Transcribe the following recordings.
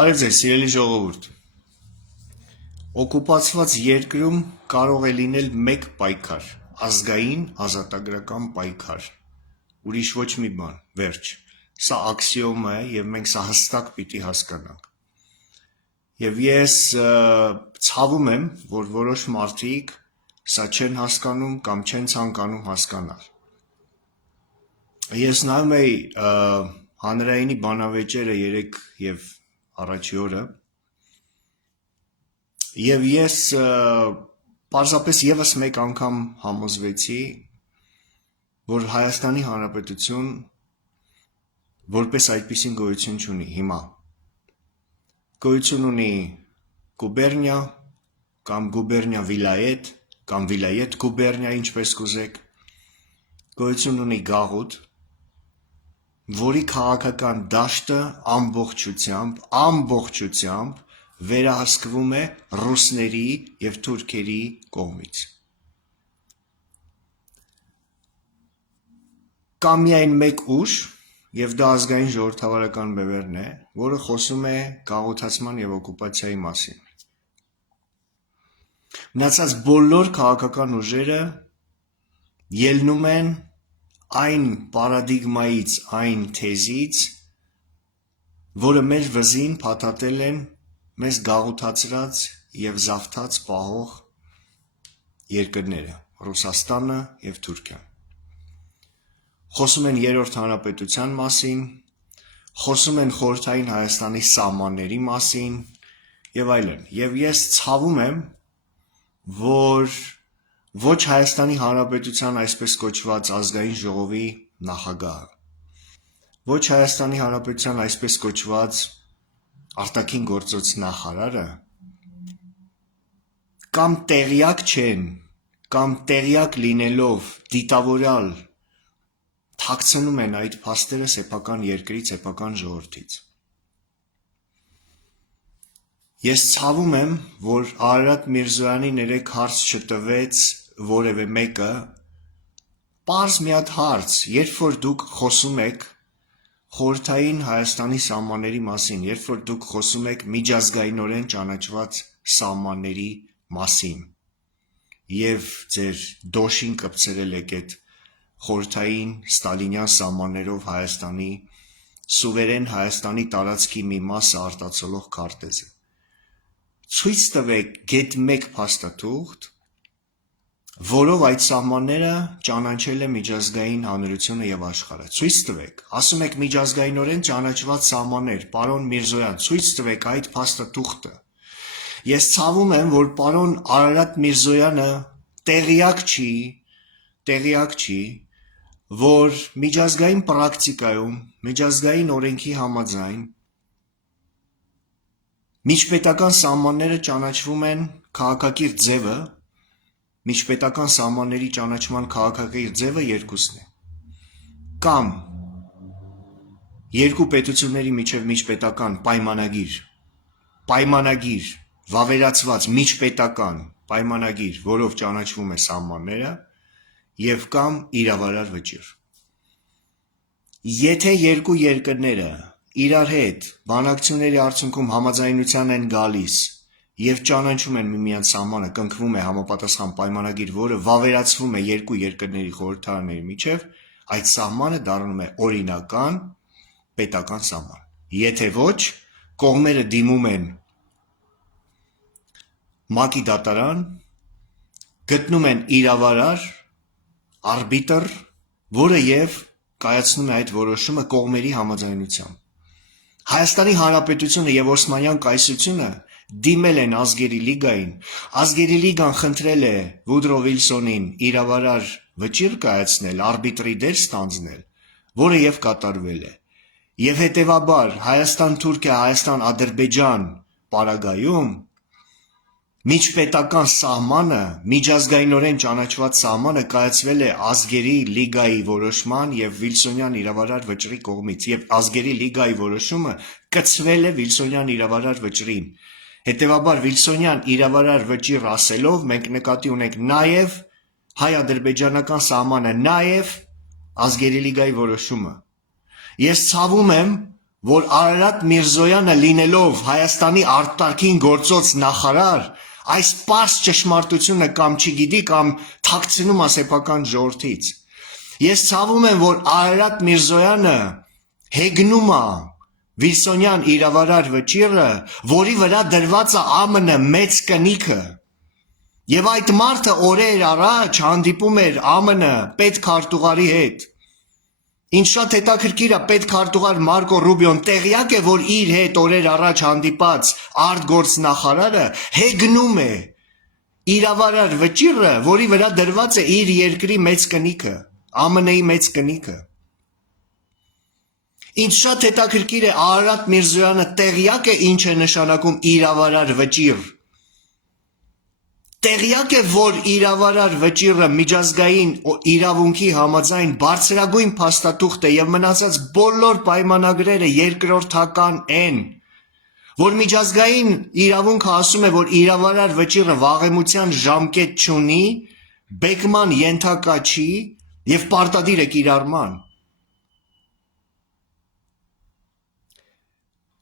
Բարև ձեզ, սիրելի ժողովուրդ։ Օկուպացված երկրում կարող է լինել մեկ պայքար, ազգային ազատագրական պայքար, ուրիշ ոչ մի բան, վերջ։ Սա աքսիոմա է և մենք սա հստակ պիտի հասկանանք։ Եվ ես ցավում եմ, որ որոշ մարդիկ սա չեն հասկանում կամ չեն ցանկանում հասկանալ։ Ես նայում էի հանրայինի բանավեճերը երեկ և առաջի օրը և ես պարզապես ևս մեկ անգամ համոզվեցի, որ Հայաստանի Հանրապետություն որպես այդպիսին գոյություն չունի հիմա։ Գոյություն ունի գուբերնիա կամ գուբերնիա վիլայետ կամ վիլայետ գուբերնիա, ինչպես կուզեք, գոյություն ունի գաղութ, որի քաղաքական դաշտը ամբողջությամբ վերահսկվում է ռուսների և թուրքերի կողմից։ Կա միայն մեկ ուժ, և դա ազգային ժողովրդավարական բևեռն է, որը խոսում է գաղութացման և օկուպացիայի մասին։ Մնացած բոլոր քաղաքական ուժերը ելնում են այն պարադիգմայից, այն թեզից, որը մեր վզին փաթաթել են մեզ գաղութացրած և զավթած պահող երկրները՝ Ռուսաստանը և Թուրքիան։ Խոսում են Երրորդ հանրապետության մասին, խոսում են Խորհրդային Հայաստանի սահմանների մասին և այլն։ Եվ ես ցավում եմ, որ ոչ Հայաստանի Հանրապետության այսպես կոչված ազգային ժողովի նախագահը, ոչ Հայաստանի Հանրապետության այսպես կոչված արտաքին գործոց նախարարը կամ տեղյակ չեն, կամ տեղյակ լինելով դիտավորյալ թաքցնում են այդ փաստերը սեփական երկրից, սեփական ժողովրդից։ Ես ցավում եմ, որ Արարատ Միրզոյանի երեկ հարց չտվեց որևէ մեկը, պարզ մի հատ հարց, երբ որ դուք խոսում եք Խորհրդային Հայաստանի սահմանների մասին, երբ որ դուք խոսում եք միջազգայինորեն ճանաչված սահմանների մասին և ձեր դոշին կպցրել եք այդ խորհրդային ստալինյան սահմաններով Հայաստանի, սուվերեն Հայաստանի տարածքի մի մասը արտացոլող քարտեզը, ցույց տվեք գեթ մեկ փաստաթուղթ, որով այդ սահմանները ճանաչել է միջազգային հանրությունը և աշխարհը, ցույց տվեք, ասում եք միջազգայինորեն ճանաչված սահմաններ, պարոն Միրզոյան, ցույց տվեք այդ փաստաթուղթը։ Ես ցավում եմ, որ պարոն Արարատ Միրզոյանը տեղյակ չի, որ միջազգային պրակտիկայում, միջազգային օրենքի համաձայն միջպետական սահմանները ճանաչվում են քաղաքակիրթ ձևը, միջպետական սահմանների ճանաչման քաղաքակիրթ ձևը երկուսն է։ Կամ երկու պետությունների միջև միջպետական պայմանագիր, վավերացված միջպետական պայմանագիր, որով ճանաչվում է սահմանները, և կամ իրավարար վճիռ։ Եթե երկու երկրները իրար հետ բանակցությունների արդյունքում համաձայնության են գալիս և ճանաչում են միմյանց սահմանը, կնքվում է համապատասխան պայմանագիր, որը վավերացվում է երկու երկրների խորհրդարանների միջև, այդ սահմանը դառնում է օրինական պետական սահման։ Եթե ոչ, կողմերը դիմում են ՄԱԿ-ի դատարան, գտնում են իրավարար, արբիտր, որը և կայացնում է այդ որոշումը կողմերի համաձայնությամբ։ Հայաստանի Հանրապետությունը և Օսմանյան կայսրությունը դիմել են Ազգերի լիգային, Ազգերի լիգան խնդրել է Վուդրո Վիլսոնին իրավարար վճիռ կայացնել, արբիտրի դեր ստանձնել, որը և կատարվել է։ Եվ հետևաբար Հայաստան-Թուրքիա, Հայաստան-Ադրբեջան պարագայում միջպետական սահմանը, միջազգայինորեն ճանաչված սահմանը կայացվել է Ազգերի լիգայի որոշման և Վիլսոնյան իրավարար վճռի կողմից, և Ազգերի լիգայի որոշումը կցվել է Վիլսոնյան իրավարար վճռին։ Հետևաբար Վիլսոնյան իրավարար վճիռ ասելով մենք նկատի ունենք նաև հայ-ադրբեջանական սահմանը, նաև Ազգերի լիգայի որոշումը։ Ես ցավում եմ, որ Արարատ Միրզոյանը լինելով Հայաստանի արտաքին գործոց նախարար, այս պարզ ճշմարտությունը կամ չգիտի կամ թաքցնում է սեփական ժողովրդից։ Ես ցավում եմ, որ Արարատ Միրզոյանը հեգնում է Վիլսոնյան իրավարար վճիռը, որի վրա դրված է ԱՄՆ մեծ կնիքը։ Եվ այդ մարդը օրեր առաջ հանդիպում էր ԱՄՆ պետքարտուղարի հետ։ Ինչ շատ հետաքրքիր է, պետքարտուղար Մարկո Ռուբիոն տեղյակ է, որ իր հետ օրեր առաջ հանդիպած արտգործնախարարը հեգնում է իրավարար վճիռը, որի վրա դրված է իր երկրի մեծ կնիքը, ԱՄՆ-ի մեծ կնիքը։ Ինչ շատ հետաքրքիր է, Արարատ Միրզոյանը տեղյակ է ինչ է նշանակում իրավարար վճիռ։ Տեղյակ է, որ իրավարար վճիռը միջազգային իրավունքի համաձայն բարձրագույն փաստաթուղթ է եւ մնացած բոլոր պայմանագրերը երկրորդական են, որ միջազգային իրավունքը ասում է, որ իրավարար վճիռը վաղեմության ժամկետ չունի, բեկման ենթակա չի եւ պարտադիր է կիրառման։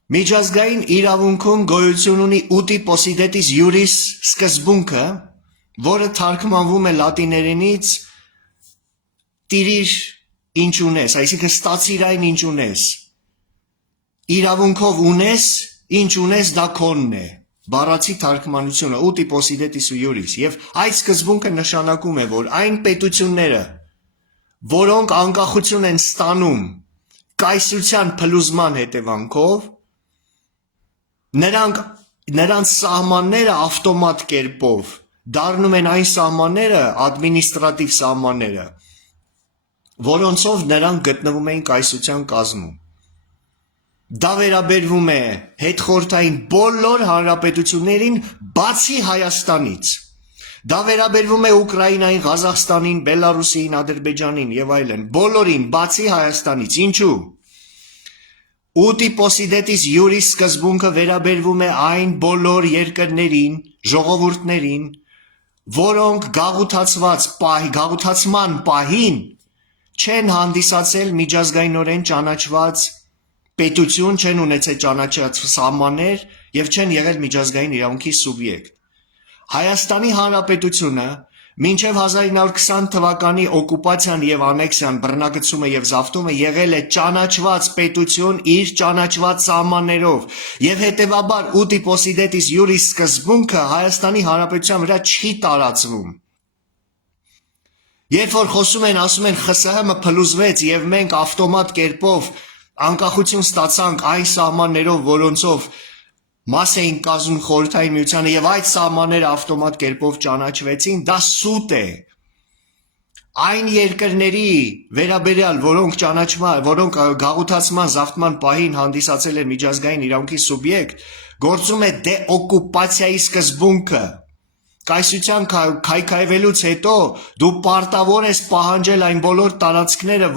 Միջազգային իրավունքում գոյություն ունի uti possidetis iuris սկզբունքը, որը թարգմանվում է լատիներենից տիրիր ինչ ունես, այսինքն ստացիր այն ինչ ունես։ Իրավունքով ունես, ինչ ունես դա քոնն է։ Բառացի թարգմանությունը uti possidetis iuris եւ այդ սկզբունքը նշանակում է, որ այն պետությունները, որոնք անկախություն են ստանում կայսրության փլուզման հետևանքով, նրանց սահմանները ավտոմատ կերպով դառնում են այն սահմանները, ադմինիստրատիվ սահմանները, որոնցով նրանք գտնվում էին կայսրության կազմում։ Դա վերաբերվում է հետխորհրդային բոլոր հանրապետություններին, բացի Հայաստանից։ Դա վերաբերվում է Ուկրաինային, Ղազախստանին, Բելարուսին, Ադրբեջանին եւ այլն, բոլորին, բացի Հայաստանից։ Ինչու՞։ Uti possidetis iuris սկզբունքը վերաբերվում է այն բոլոր երկրներին, ժողովուրդներին, որոնք գաղութացման պահին չեն հանդիսացել միջազգայինորեն ճանաչված պետություն, չեն ունեցել ճանաչված սահմաններ եւ չեն եղել միջազգային իրավունքի սուբյեկտ։ Հայաստանի Հանրապետությունը մինչև 1920 թվականի օկուպացիան եւ անեքսիան, բռնագծումը եւ զավթումը եղել է ճանաչված պետություն իր ճանաչված սահմաններով եւ հետեւաբար uti possidetis iuris սկզբունքը Հայաստանի Հանրապետության վրա չի տարածվում։ Երբ որ խոսում են, ասում են ԽՍՀՄ փլուզվեց եւ մենք ավտոմատ կերպով անկախություն ստացանք այն սահմաններով, որոնցով մաս էին կազմում խորհրդային միությանը եւ այդ սահմանները ավտոմատ կերպով ճանաչվեցին, դա սուտ է։ Այն երկրների վերաբերյալ, որոնք գաղութացման զավթման պահին հանդիսացել են միջազգային իրավունքի սուբյեկտ, գործում է դեօկուպացիայի սկզբունքը։ Կայսրության քայքայվելուց հետո դու պարտավոր ես պահանջել այն բոլոր տարածքները,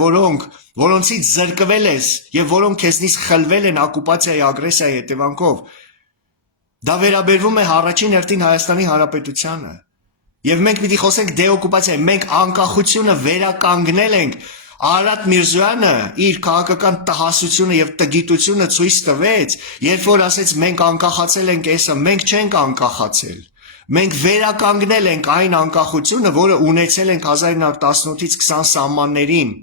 որոնցից զրկվել ես եւ որոնք քեզնից խլվել են օկուպացիայի ագրեսիայի հետևանքով։ Դա վերաբերվում է առաջին հերթին Հայաստանի Հանրապետությանը։ Եվ մենք պիտի խոսենք դեօկուպացիայի, մենք անկախությունը վերականգնել ենք։ Արարատ Միրզոյանը իր քաղաքական տհասությունը եւ տգիտությունը ցույց տվեց, երբ որ ասեց մենք անկախացել ենք էսը, մենք չենք անկախացել։ Մենք վերականգնել ենք այն անկախությունը, որը ունեցել ենք 1918-ից 20 սահմաններին։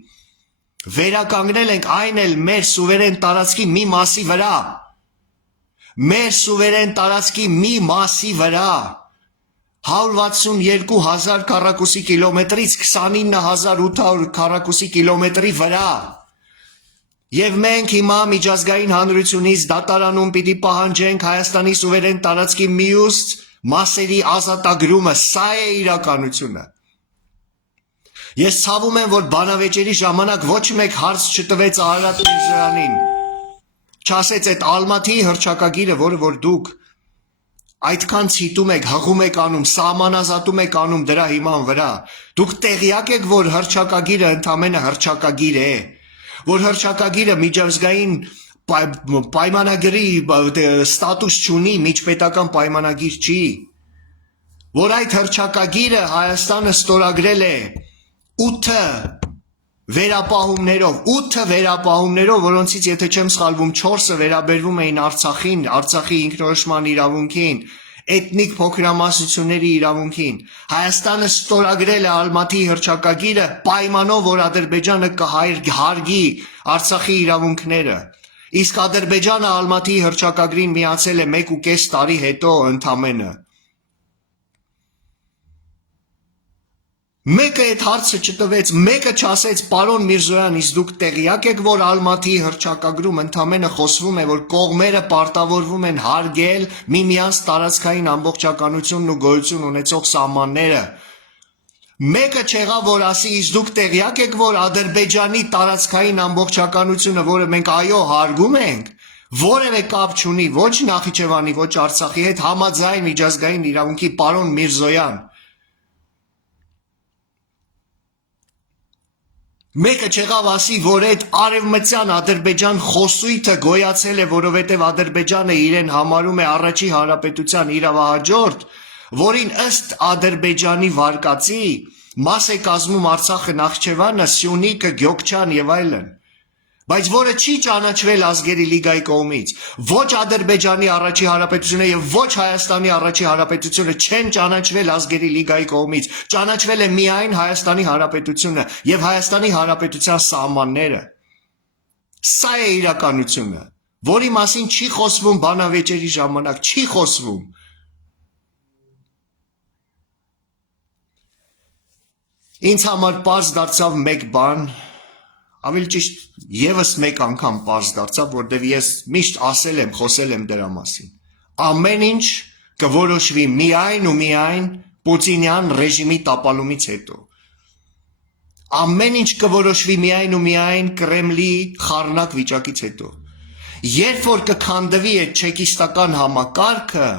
Վերականգնել ենք այն էլ մեր սուվերեն տարածքի մի մասի վրա։ Մեր սուվերեն տարածքի մի մասի վրա 162,000 քառակուսի կիլոմետրից 29,800 քառակուսի կիլոմետրի վրա։ Եվ մենք հիմա միջազգային հանրությունից դատարանում պիտի պահանջենք Հայաստանի սուվերեն տարածքի մյուս մասերի ազատագրումը, սա է իրականությունը։ Ես ցավում եմ, որ բանավեճերի ժամանակ ոչ մեկ հարց չտվեց Արարատ Միրզոյանին։ Չասեց այդ Ալմաթիի հռչակագիրը, որը որ դուք այդքան ցիտում եք, հղում եք անում, սահմանազատում եք անում դրա հիման վրա։ Դուք տեղյակ եք, որ հռչակագիրը ընդամենը հռչակագիր է, որ հռչակագիրը միջազգային պայմանագրի ստատուս չունի, միջպետական պայմանագիր չի, որ այդ հռչակագիրը Հայաստանը ստորագրել է 8 վերապահումներով, 8 վերապահումներով, որոնցից եթե չեմ սխալվում 4-ը վերաբերվում էին Արցախին, Արցախի ինքնորոշման իրավունքին, էթնիկ փոքրամասնությունների իրավունքին։ Հայաստանը ստորագրել է Ալմատի հռչակագիրը պայմանով, որ Ադրբեջանը կհարգի Արցախի իրավունքները։ Իսկ Ադրբեջանը Ալմատի հռչակագրին միացել է 1.5 տարի հետո ընդամենը։ Մեկը այդ հարցը չտվեց, մեկը չասեց, պարոն Միրզոյան, իսկ դուք տեղյակ եք, որ Ալմատի հռչակագրում ընդամենը խոսվում է, որ կողմերը պարտավորվում են հարգել միմյանց տարածքային ամբողջականությունն ու գոյություն ունեցող սահմանները։ Մեկը չեղավ, որ ասի, իսկ դուք տեղյակ եք, որ Ադրբեջանի տարածքային ամբողջականությունը, որը մենք այո հարգում ենք, որևէ կապ չունի ոչ Նախիջևանի, ոչ Արցախի հետ համաձայն միջազգային իրավունքի, պարոն Միրզոյան։ Մեկը չեղավ ասի, որ այդ արևմտյան Ադրբեջան խոսույթը գոյացել է, որովհետև Ադրբեջանը իրեն համարում է առաջի հանրապետության իրավահաջորդ, որին ըստ Ադրբեջանի վարկածի մաս է կազմում Արցախը, Նախիջևանը, Սյունիքը, Գյոքչան եւ այլն, բայց որը չի ճանաչվել ազգերի լիգայի կողմից, ոչ Ադրբեջանի առաջի հանրապետությունը եւ ոչ Հայաստանի առաջի հանրապետությունը չեն ճանաչվել ազգերի լիգայի կողմից, ճանաչվել է միայն Հայաստանի հանրապետությունը եւ Հայաստանի հանրապետության սահմանները։ Սա է իրականությունը, որի մասին չի խոսվում բանավեճերի ժամանակ, չի խոսվում։ Ինձ համար պարզ դարձավ մեկ բան, ավելի ճիշտ եւս մեկ անգամ պարզ դարձավ, որտեղ ես միշտ ասել եմ, խոսել եմ դրա մասին։ Ամեն ինչ կորոշվի միայն ու միայն Պուտինյան ռեժիմի տապալումից հետո։ Ամեն ինչ կորոշվի միայն ու միայն Կրեմլի խառնակ վիճակից հետո։ Երբ որ կքանդվի այդ չեկիստական համակարգը,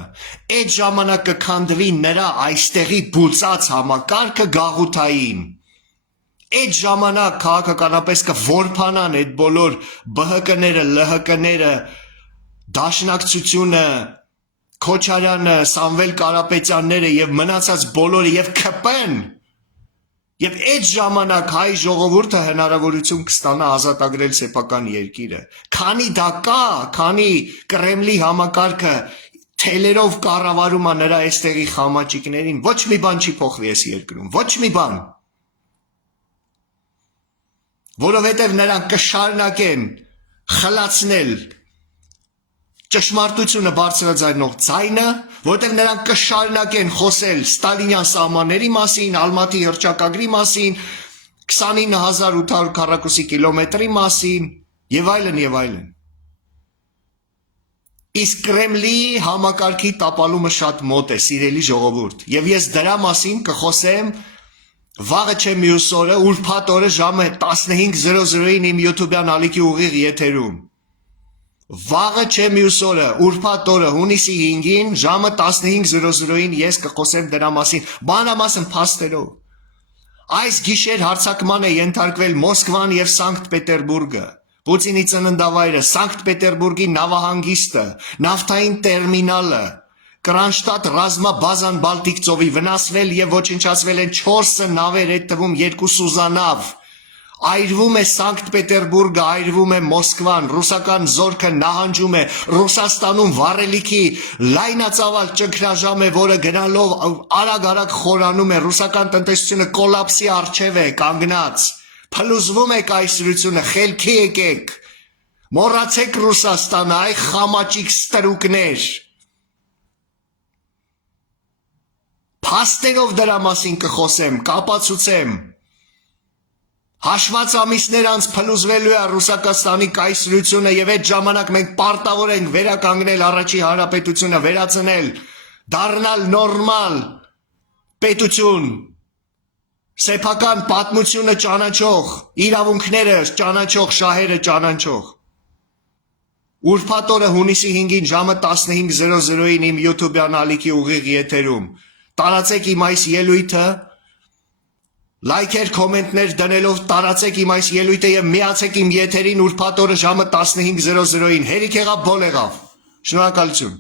այդ ժամանակ կքանդվի նրա այստեղի բուծած համակարգը գաղութային։ Այդ ժամանակ քաղաքականապես կորփանան այդ բոլոր ԲՀԿ-ները, ԼՀԿ-ները, Դաշնակցությունը, Քոչարյանը, Սամվել Կարապետյանները եւ մնացած բոլորը եւ ՔՊ-ն, եւ այդ ժամանակ հայ ժողովուրդը հնարավորություն կստանա ազատագրել սեփական երկիրը։ Քանի դա կա, քանի Կրեմլի համակարգը թելերով կառավարում է նրա այստեղի խամաճիկներին, ոչ մի բան չի փոխվի այս երկրում, ոչ մի բան։ Որովհետև նրանք կշարունակեն խլացնել ճշմարտությունը բարձրաձայնող ձայնը, որովհետև նրանք կշարունակեն խոսել Ստալինյան սահմանների մասին, Ալմատի հռչակագրի մասին, 29800 քառակուսի կիլոմետրի մասին եւ այլն եւ այլն։ Իսկ Կրեմլի համակարգի տապալումը շատ մոտ է, սիրելի ժողովուրդ, եւ ես դրա մասին կխոսեմ վաղը չէ մյուս օրը, ուրբաթ օրը ժամը 15:00-ին իմ YouTube-յան ալիքի ուղիղ եթերում։ Վաղը չէ մյուս օրը, ուրբաթ օրը, հունիսի 5-ին ժամը 15:00-ին ես կխոսեմ դրա մասին, մանրամասն փաստերով։ Այս գիշեր հարձակման է ենթարկվել Մոսկվան եւ Սանկտ Պետերբուրգը, Պուտինի ծննդավայրը, Սանկտ Պետերբուրգի նավահանգիստը, նավթային տերմինալը, Կրանշտատ ռազմաբազան Բալտիկ ծովի վնասվել եւ ոչնչացվել են 4 նավեր, այդ թվում 2 սուզանավ։ Այրվում է Սանկտ Պետերբուրգը, այրվում է Մոսկվան, ռուսական զորքը նահանջում է, Ռուսաստանում վառելիքի լայնածավալ ճգնաժամ է, որը գնալով արագ խորանում է, ռուսական տնտեսությունը կոլապսի առջև է կանգնած։ Փլուզվում է կայսրությունը, խելքի եկեք։ Մոռացեք Ռուսաստանը, այ խամաճիկ ստրուկներ։ Փաստերով դրա մասին կխոսեմ, կապացուցեմ։ Հաշված ամիսներ անց փլուզվելու է Ռուսաստանի կայսրությունը եւ այդ ժամանակ մենք պարտավոր ենք վերականգնել առաջի հանրապետությունը, վերացնել, դառնալ նորմալ պետություն, սեփական պատմությունը ճանաչող, իրավունքները ճանաչող, շահերը ճանաչող։ Ուրբաթ օրը հունիսի 5-ին ժամը 15:00-ին իմ YouTube-յան ալիքի ուղիղ եթերում տարածեք իմ այս ելույթը, լայքեր, կոմենտներ դնելով տարածեք իմ այս ելույթը եւ միացեք իմ եթերին ուրբաթ օրը ժամը 15:00-ին։ Հերիք եղավ, բոլ եղավ։ Շնորհակալություն։